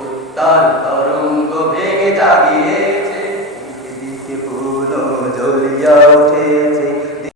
উত্তাল